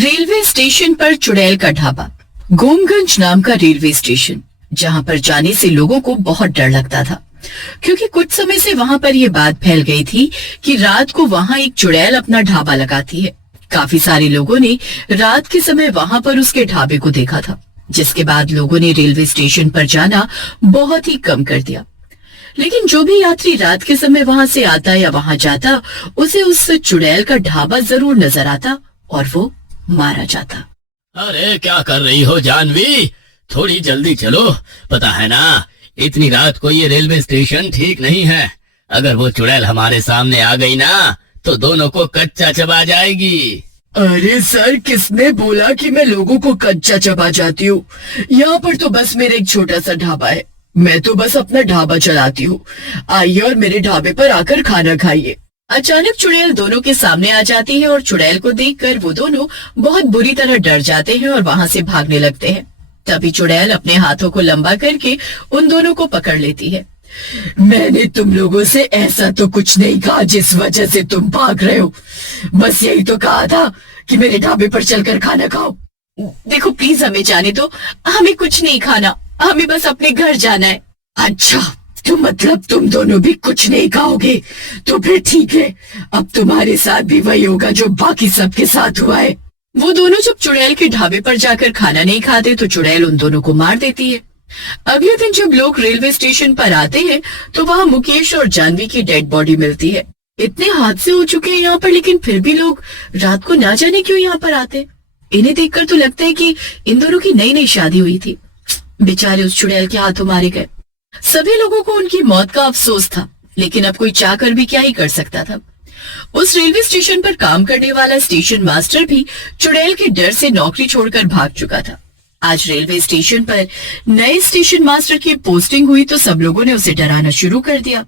Railway station पर चुड़ैल का ढाबा। गोमगंज नाम का रेलवे स्टेशन, जहां पर जाने से लोगों को बहुत डर लगता था, क्योंकि कुछ समय से वहां पर यह बात फैल गई थी कि रात को वहां एक चुड़ैल अपना ढाबा लगाती है। काफी सारे लोगों ने रात के समय वहां पर उसके ढाबे को देखा था, जिसके बाद लोगों ने रेलवे स्टेशन पर जाना बहुत ही कम कर दिया। लेकिन जो भी यात्री रात के समय वहां से आता या वहां जाता, उसे उस चुड़ैल का ढाबा जरूर नजर आता और वो मारा जाता। अरे क्या कर रही हो जानवी, थोड़ी जल्दी चलो। पता है ना, इतनी रात को ये रेलवे स्टेशन ठीक नहीं है। अगर वो चुड़ैल हमारे सामने आ गई ना, तो दोनों को कच्चा चबा जाएगी। अरे सर, किसने बोला कि मैं लोगों को कच्चा चबा जाती हूँ? यहाँ पर तो बस मेरा एक छोटा सा ढाबा है। मैं तो बस अपना ढाबा चलाती हूँ। आइए और मेरे ढाबे पर आकर खाना खाइए। अचानक चुड़ैल दोनों के सामने आ जाती है और चुड़ैल को देखकर वो दोनों बहुत बुरी तरह डर जाते हैं और वहां से भागने लगते हैं। तभी चुड़ैल अपने हाथों को लंबा करके उन दोनों को पकड़ लेती है। मैंने तुम लोगों से ऐसा तो कुछ नहीं कहा जिस वजह से तुम भाग रहे हो। बस यही तो कहा था कि मेरे ढाबे पर चलकर खाना खाओ। देखो प्लीज, हमें जाने दो। हमें कुछ नहीं खाना, हमें बस अपने घर जाना है। अच्छा, तो मतलब तुम दोनों भी कुछ नहीं खाओगे? तो फिर ठीक है, अब तुम्हारे साथ भी वही होगा जो बाकी सबके साथ हुआ है। वो दोनों जब चुड़ैल के ढाबे पर जाकर खाना नहीं खाते, तो चुड़ैल उन दोनों को मार देती है। अगले दिन जब लोग रेलवे स्टेशन पर आते हैं, तो वहाँ मुकेश और जानवी की डेड बॉडी मिलती है। इतने हादसे हो चुके हैं यहाँ पर, लेकिन फिर भी लोग रात को ना जाने क्यों यहाँ पर आते। इन्हें देखकर तो लगता है कि इन दोनों की नई नई शादी हुई थी। बेचारे उस चुड़ैल के हाथों मारे गए। सभी लोगों को उनकी मौत का अफसोस था, लेकिन अब कोई चाहकर भी क्या ही कर सकता था। उस रेलवे स्टेशन पर काम करने वाला स्टेशन मास्टर भी चुड़ैल के डर से नौकरी छोड़कर भाग चुका था। आज रेलवे स्टेशन पर नए स्टेशन मास्टर की पोस्टिंग हुई, तो सब लोगों ने उसे डराना शुरू कर दिया।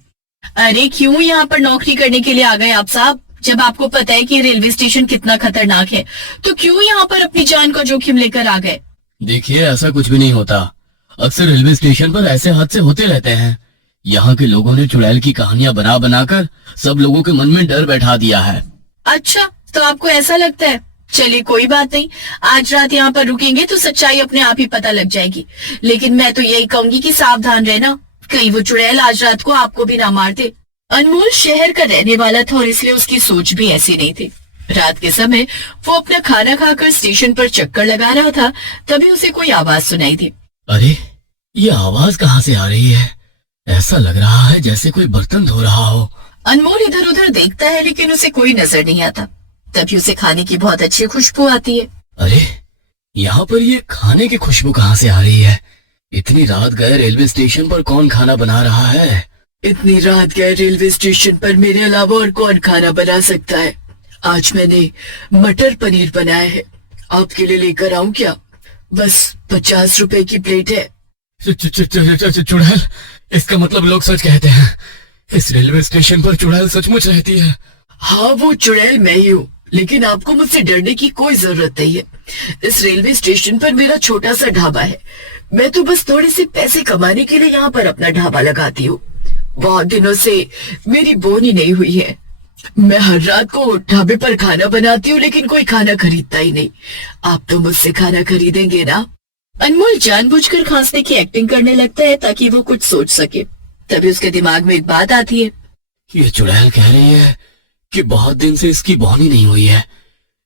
अरे क्यों यहाँ पर नौकरी करने के लिए आ गए आप साहब? जब आपको पता है कि रेलवे स्टेशन कितना खतरनाक है, तो क्यों यहाँ पर अपनी जान का जोखिम लेकर आ गए? देखिए, ऐसा कुछ भी नहीं होता। अक्सर रेलवे स्टेशन पर ऐसे हादसे होते रहते हैं। यहाँ के लोगों ने चुड़ैल की कहानियां बना बनाकर सब लोगों के मन में डर बैठा दिया है। अच्छा, तो आपको ऐसा लगता है? चलिए कोई बात नहीं, आज रात यहाँ पर रुकेंगे तो सच्चाई अपने आप ही पता लग जाएगी। लेकिन मैं तो यही कहूंगी कि सावधान रहना, कहीं वो चुड़ैल आज रात को आपको भी ना मार दे। अनमोल शहर का रहने वाला था और इसलिए उसकी सोच भी ऐसी नहीं थी। रात के समय वो अपना खाना खाकर स्टेशन पर चक्कर लगा रहा था, तभी उसे कोई आवाज सुनाई दी। अरे, ये आवाज कहाँ से आ रही है? ऐसा लग रहा है जैसे कोई बर्तन धो रहा हो। अनमोल इधर उधर देखता है, लेकिन उसे कोई नजर नहीं आता। तभी उसे खाने की बहुत अच्छी खुशबू आती है। अरे, यहाँ पर ये खाने की खुशबू कहाँ से आ रही है? इतनी रात गए रेलवे स्टेशन पर कौन खाना बना रहा है? इतनी रात गए रेलवे स्टेशन पर मेरे अलावा और कौन खाना बना सकता है? आज मैंने मटर पनीर बनाया है, आपके लिए लेकर आऊं क्या? बस 50 रुपए की प्लेट है। चुड़ैल? इसका मतलब लोग सच कहते हैं, इस रेलवे स्टेशन पर चुड़ैल सचमुच रहती है? हाँ, वो चुड़ैल मैं ही हूँ, लेकिन आपको मुझसे डरने की कोई जरूरत नहीं है। इस रेलवे स्टेशन पर मेरा छोटा सा ढाबा है। मैं तो बस थोड़े से पैसे कमाने के लिए यहाँ पर अपना ढाबा लगाती हूँ। बहुत दिनों से मेरी बोनी नहीं हुई है। मैं हर रात को ढाबे पर खाना बनाती हूँ, लेकिन कोई खाना खरीदता ही नहीं। आप तो मुझसे खाना खरीदेंगे ना? अनमोल जानबूझकर खांसने की एक्टिंग करने लगता है ताकि वो कुछ सोच सके। तभी उसके दिमाग में एक बात आती है। ये चुड़ैल कह रही है कि बहुत दिन से इसकी बोनी नहीं हुई है।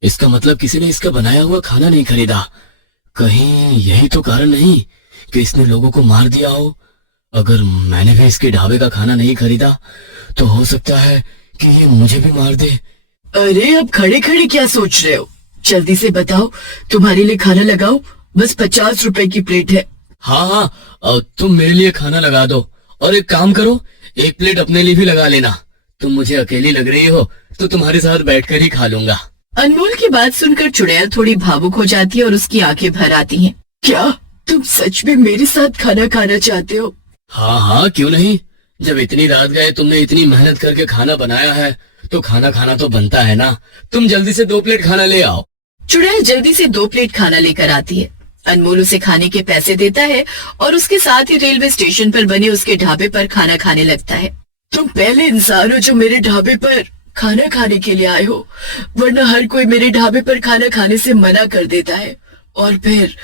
इसका मतलब किसी ने इसका बनाया हुआ खाना नहीं खरीदा। कहीं यही तो कारण नहीं कि इसने लोगों को मार दिया हो? अगर मैंने भी इसके ढाबे का खाना नहीं खरीदा, तो हो सकता है कि ये मुझे भी मार दे। अरे, अब खड़े खड़े क्या सोच रहे हो? जल्दी से बताओ, तुम्हारे लिए खाना लगाओ। बस 50 रुपए की प्लेट है। हाँ, तुम मेरे लिए खाना लगा दो, और एक काम करो, एक प्लेट अपने लिए भी लगा लेना। तुम मुझे अकेली लग रही हो, तो तुम्हारे साथ बैठकर ही खा लूंगा। अनमोल की बात सुनकर चुड़ैल थोड़ी भावुक हो जाती है और उसकी आंखें भर आती हैं। क्या तुम सच में मेरे साथ खाना खाना चाहते हो? हाँ, क्यों नहीं। जब इतनी रात गए तुमने इतनी मेहनत करके खाना बनाया है, तो खाना खाना तो बनता है ना। तुम जल्दी से 2 प्लेट खाना ले आओ। चुड़ैल जल्दी से 2 प्लेट खाना लेकर आती है। अनमोल उसे खाने के पैसे देता है और उसके साथ ही रेलवे स्टेशन पर बने उसके ढाबे पर खाना खाने लगता है। तुम पहले इंसान हो जो मेरे ढाबे पर खाना खाने के लिए आए हो, वरना हर कोई मेरे ढाबे पर खाना खाने से मना कर देता है और फिर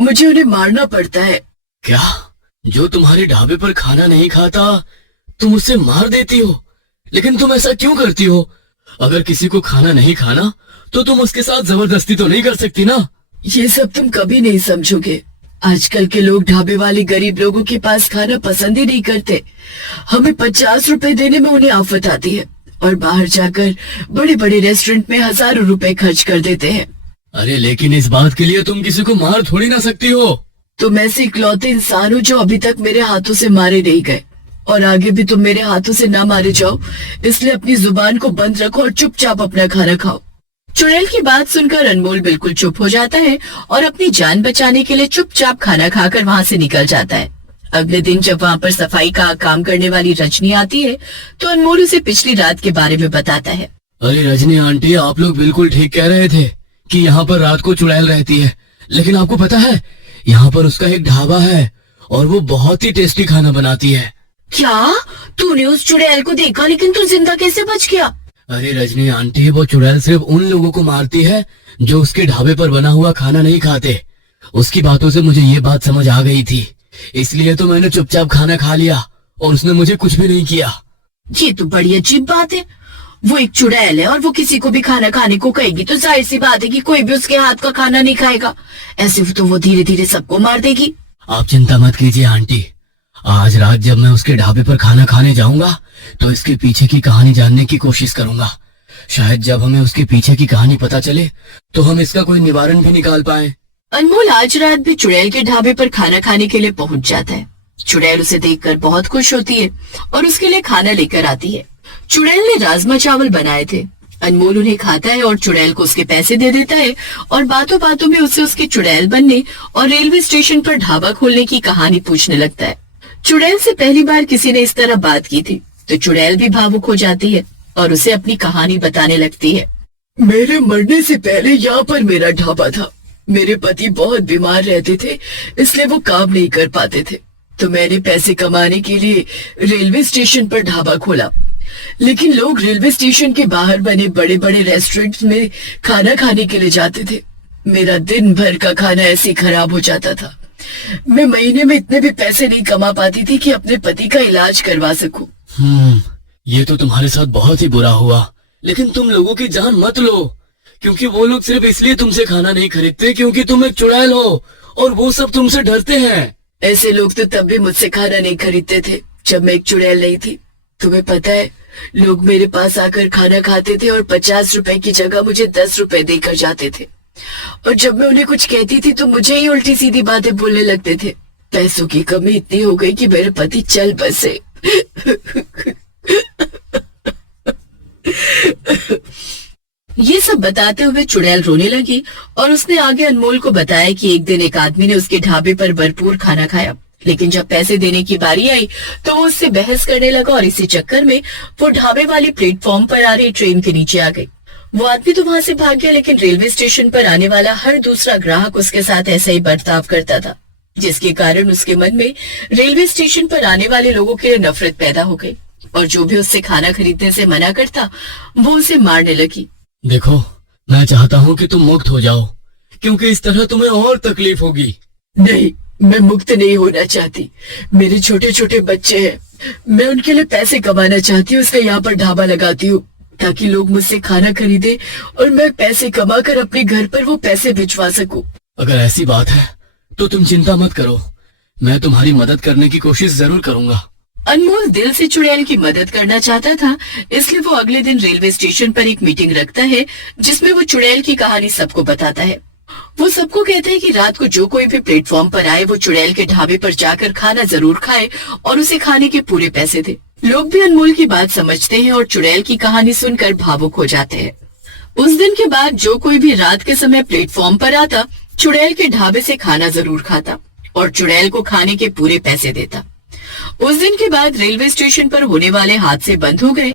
मुझे उन्हें मारना पड़ता है। क्या? जो तुम्हारे ढाबे पर खाना नहीं खाता तुम उसे मार देती हो? लेकिन तुम ऐसा क्यों करती हो? अगर किसी को खाना नहीं खाना तो तुम उसके साथ जबरदस्ती तो नहीं कर सकती ना। ये सब तुम कभी नहीं समझोगे। आजकल के लोग ढाबे वाले गरीब लोगों के पास खाना पसंद ही नहीं करते। हमें 50 रुपए देने में उन्हें आफत आती है और बाहर जाकर बड़े बड़े रेस्टोरेंट में हजारों रुपए खर्च कर देते हैं। अरे लेकिन इस बात के लिए तुम किसी को मार थोड़ी ना सकती हो। तुम ऐसे इकलौते इंसान हो जो अभी तक मेरे हाथों से मारे नहीं गए, और आगे भी तुम मेरे हाथों से ना मारे जाओ, इसलिए अपनी जुबान को बंद रखो और चुपचाप अपना खाना खाओ। चुड़ैल की बात सुनकर अनमोल बिल्कुल चुप हो जाता है और अपनी जान बचाने के लिए चुपचाप खाना खाकर वहाँ से निकल जाता है। अगले दिन जब वहाँ पर सफाई का काम करने वाली रजनी आती है तो अनमोल उसे पिछली रात के बारे में बताता है। अरे रजनी आंटी, आप लोग बिल्कुल ठीक कह रहे थे कि यहाँ पर रात को चुड़ैल रहती है, लेकिन आपको पता है यहाँ पर उसका एक ढाबा है और वो बहुत ही टेस्टी खाना बनाती है। क्या? तूने उस चुड़ैल को देखा, लेकिन तू जिंदा कैसे बच गया? अरे रजनी आंटी, वो चुड़ैल सिर्फ उन लोगों को मारती है जो उसके ढाबे पर बना हुआ खाना नहीं खाते। उसकी बातों से मुझे ये बात समझ आ गई थी, इसलिए तो मैंने चुपचाप खाना खा लिया और उसने मुझे कुछ भी नहीं किया। ये तो बड़ी अजीब बात है। वो एक चुड़ैल है और वो किसी को भी खाना खाने को कहेगी तो जाहिर सी बात है कि कोई भी उसके हाथ का खाना नहीं खाएगा। ऐसे तो वो धीरे धीरे सबको मार देगी। आप चिंता मत कीजिए आंटी, आज रात जब मैं उसके ढाबे पर खाना खाने जाऊंगा तो इसके पीछे की कहानी जानने की कोशिश करूंगा। शायद जब हमें उसके पीछे की कहानी पता चले तो हम इसका कोई निवारण भी निकाल पाए। अनमोल आज रात भी चुड़ैल के ढाबे पर खाना खाने के लिए पहुंच जाता है। चुड़ैल उसे देखकर बहुत खुश होती है और उसके लिए खाना लेकर आती है। चुड़ैल ने राजमा चावल बनाए थे। अनमोल उन्हें खाता है और चुड़ैल को उसके पैसे दे देता है और बातों बातों में उससे उसके चुड़ैल बनने और रेलवे स्टेशन पर ढाबा खोलने की कहानी पूछने लगता है। चुड़ैल से पहली बार किसी ने इस तरह बात की थी तो चुड़ैल भी भावुक हो जाती है और उसे अपनी कहानी बताने लगती है। मेरे मरने से पहले यहाँ पर मेरा ढाबा था। मेरे पति बहुत बीमार रहते थे, इसलिए वो काम नहीं कर पाते थे, तो मैंने पैसे कमाने के लिए रेलवे स्टेशन पर ढाबा खोला। लेकिन लोग रेलवे स्टेशन के बाहर बने बड़े बड़े रेस्टोरेंट में खाना खाने के लिए जाते थे। मेरा दिन भर का खाना ऐसे खराब हो जाता था। मैं महीने में इतने भी पैसे नहीं कमा पाती थी कि अपने पति का इलाज करवा सकूं। ये तो तुम्हारे साथ बहुत ही बुरा हुआ, लेकिन तुम लोगों की जान मत लो, क्योंकि वो लोग सिर्फ इसलिए तुमसे खाना नहीं खरीदते क्योंकि तुम एक चुड़ैल हो और वो सब तुमसे डरते हैं। ऐसे लोग तो तब भी मुझसे खाना नहीं खरीदते थे जब मैं एक चुड़ैल नहीं थी। तुम्हें पता है, लोग मेरे पास आकर खाना खाते थे और 50 रुपए की जगह मुझे 10 रुपए देकर जाते थे, और जब मैं उन्हें कुछ कहती थी तो मुझे ही उल्टी सीधी बातें बोलने लगते थे। पैसों की कमी इतनी हो गई कि मेरे पति चल बसे। ये सब बताते हुए चुड़ैल रोने लगी और उसने आगे अनमोल को बताया कि एक दिन एक आदमी ने उसके ढाबे पर भरपूर खाना खाया, लेकिन जब पैसे देने की बारी आई तो वो उससे बहस करने लगा और इसी चक्कर में वो ढाबे वाली प्लेटफॉर्म पर आ रही ट्रेन के नीचे आ गई। वो आदमी तो वहां से भाग गया, लेकिन रेलवे स्टेशन पर आने वाला हर दूसरा ग्राहक उसके साथ ऐसा ही बर्ताव करता था, जिसके कारण उसके मन में रेलवे स्टेशन पर आने वाले लोगों के लिए नफरत पैदा हो गई और जो भी उससे खाना खरीदने से मना करता वो उसे मारने लगी। देखो, मैं चाहता हूँ कि तुम मुक्त हो जाओ, क्योंकि इस तरह तुम्हें और तकलीफ होगी। नहीं, मैं मुक्त नहीं होना चाहती। मेरे छोटे छोटे बच्चे हैं, मैं उनके लिए पैसे कमाना चाहती हूँ, इसलिए यहाँ पर ढाबा लगाती हूँ ताकि लोग मुझसे खाना खरीदे और मैं पैसे कमाकर अपने घर पर वो पैसे भिजवा सकूं। अगर ऐसी बात है तो तुम चिंता मत करो, मैं तुम्हारी मदद करने की कोशिश जरूर करूंगा। अनमोल दिल से चुड़ैल की मदद करना चाहता था, इसलिए वो अगले दिन रेलवे स्टेशन पर एक मीटिंग रखता है जिसमें वो चुड़ैल की कहानी सबको बताता है। वो सबको कहता है कि रात को जो कोई भी प्लेटफॉर्म पर आए वो चुड़ैल के ढाबे पर जाकर खाना जरूर खाए और उसे खाने के पूरे पैसे दे। लोग भी अनमोल की बात समझते हैं और चुड़ैल की कहानी सुनकर भावुक हो जाते हैं। उस दिन के बाद जो कोई भी रात के समय प्लेटफॉर्म पर आता चुड़ैल के ढाबे से खाना जरूर खाता और चुड़ैल को खाने के पूरे पैसे देता। उस दिन के बाद रेलवे स्टेशन पर होने वाले हादसे बंद हो गए